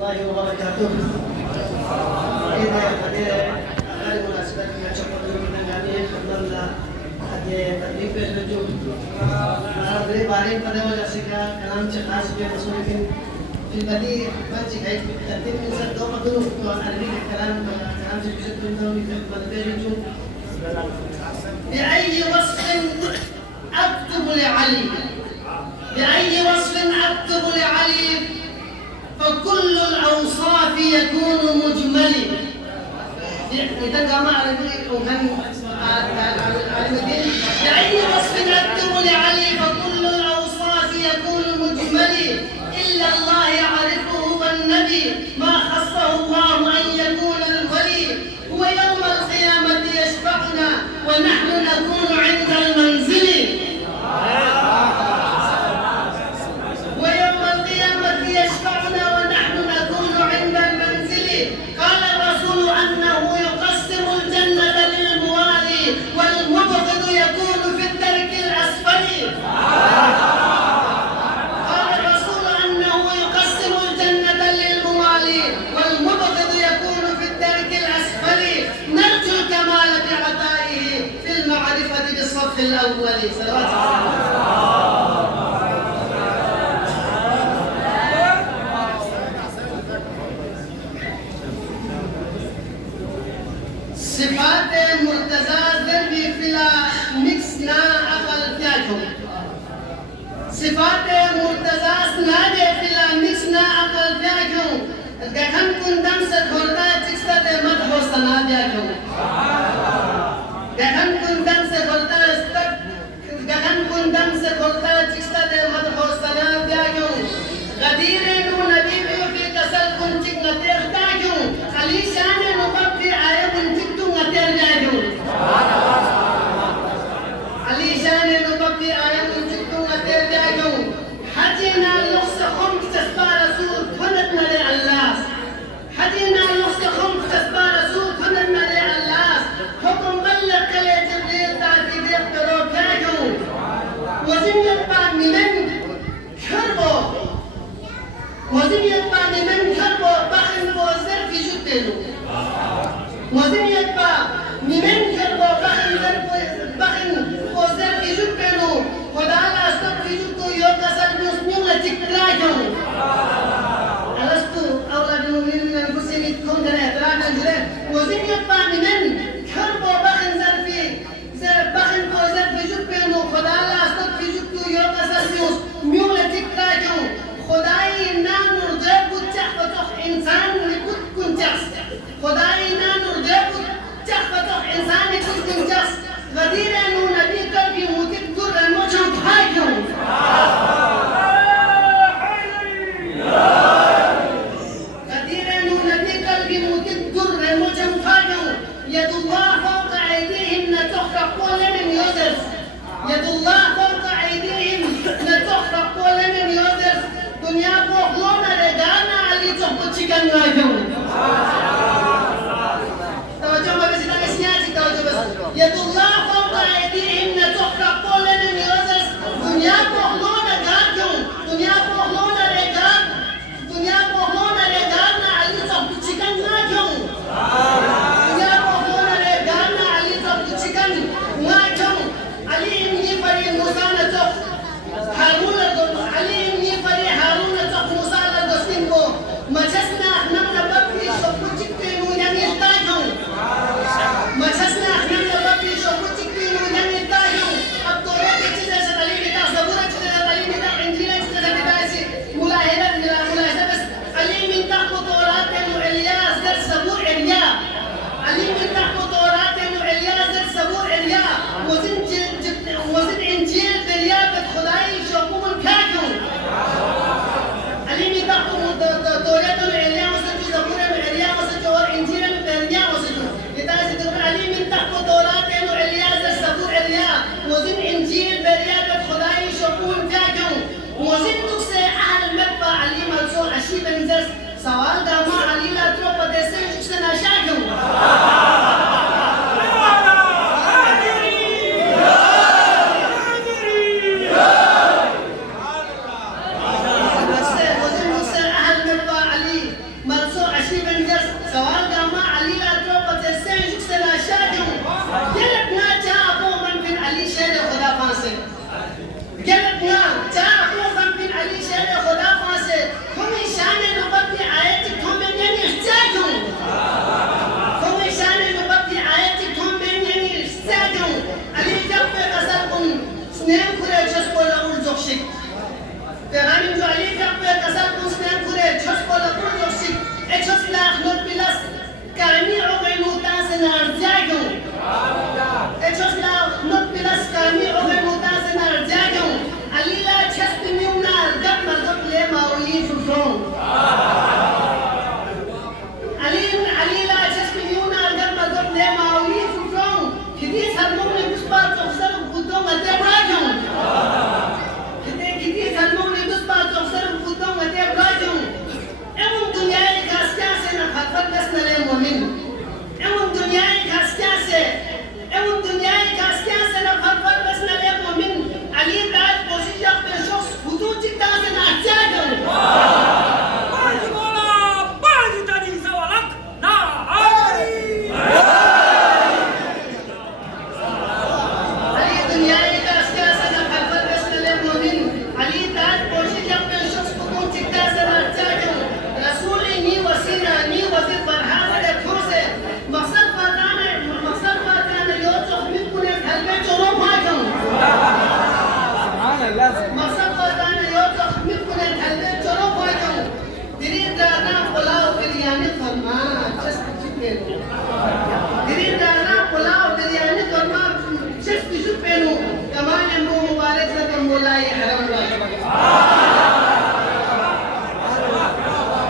الله وبركاته. Ada munasabah yang cepat menangani alhamdulillah ada tadbir berjum. Dari baris pada wajah sika kalam cekas dia masukin pribadi baca kayak tadbir misal dua dulu ada kalam cekas itu berjum. بأي وصف أكتب لعلي بأي وصف أكتب لعلي فكل الأوصاف يكون مجملي. إذا جمع وكان بأي وصف أكتب لعلي فكل الأوصاف يكون مجملي إلا الله يعرفه والنبي ما خصه الله أن يكون الولي. هو يوم القيامة يشفعنا ونحن نكون عند المنزل. ويوم القيامة يشفعنا ونحن نكون عند المنزل. قال الرسول أنه يقسم الجنة للموالي والمبغض يكون في الدرك الأسفل. قال الرسول أنه يقسم الجنة للموالي والمبغض يكون في الدرك الأسفل. نرجو الكمال بعطائه في المعرفة بالصف الأول. صلوات صفات مرتزا ذربي فلا مكسنا أقل فياكم. صفات مرتزا سنادي فلا مكسنا أقل فياكم. دكان كندم سخورتا تكسات مدحو سنادياكم. دكان كندم سخورتا دكان كندم سخورتا تكسات مدحو سنادياكم. غديرين ونبيبي في كسل كنتك نتير تاكم. علي شان نبقي آية كنتك نتير تاكم. علي شان نبقي آية كنتك نتير تاكم. حجينا اللص خمس تسبى رسول كنتنا لله. حجينا اللص خمس تسبى رسول كنتنا لله. حكم بلغ كلي جبريل تعطي ديق بروب تاكم. وزن يتبع من كربو وزن يتبع من كربو بخن بوزر في جبتلو. وزن يتبع من كربو بخن بوزر في جبتلو. خدا الله استر في جبتو يوكسر نسنيو لتكراكم. ألستو أولاد المؤمنين من أنفسهم يتكون كان اعتراضا جدا. وزن يتبع من كربو بخن بخن بوزر في جبتلو. خدا الله استر في جبتو يوكسر نسنيو لتكراكم. خدای نانورده بود تحفتخ انسان نکود کنجاست. خدای نانورده بود تحفتخ انسان نکود کنجاست. غدیر نو نبی قلبی موتید در مچم پایکم. غدیر نو نبی قلبی موتید در مچم پایکم. ید الله فوق ایدیهم نتخرق ولمن یوزف. ید الله فوق ایدیهم نتخرق ولمن یوزف. دنیا بخلونا رگانا علی تحبو چکن نایفون. توجه ما بسی تاگه سیاسی توجه بس. ید الله فوق ایدیهم نتخرق ولمن یوزف. دنیا بخلونا گاکون. دنیا بخلونا رگانا علی تحبو چکن نایفون. دنیا بخلونا رگانا علی تحبو چکن نایفون. علی امنی فری موسیٰ نتخ هارون علی امنی فری هارون نتخ موسیٰ لدستن کو مچسنا اخنم نبقی شبو چکتینو یعنی تاکون. مچسنا اخنم نبقی شبو چکتینو یعنی تاکون. اب توریت چیزے سے علی بیتا زبورہ چیزے سے علی بیتا انجیلہ چیزے سے بیتا ایسی ملاحظہ بس. علی من تحت تورات و الیاس در زبور الیا. علی من تحت تورات و الیاس در زبور الیا. وزن انجیل دریافت خدایی شکومن کاکون. علی من تحت تورات و الیاس وسجو زبور الیاس وسجو انجیل دریافت وسجو. لتاسی تقول علی من تحت تورات و الیاس در زبور الیا. وزن انجیل دریافت خدایی شکومن کاکون. وزن نقصه اهل مدفع علی ملسو عشیب انزرس. سوال داما علی لا تروپا دیسے جکسے ناشاکون. one. Ah, just the chicken.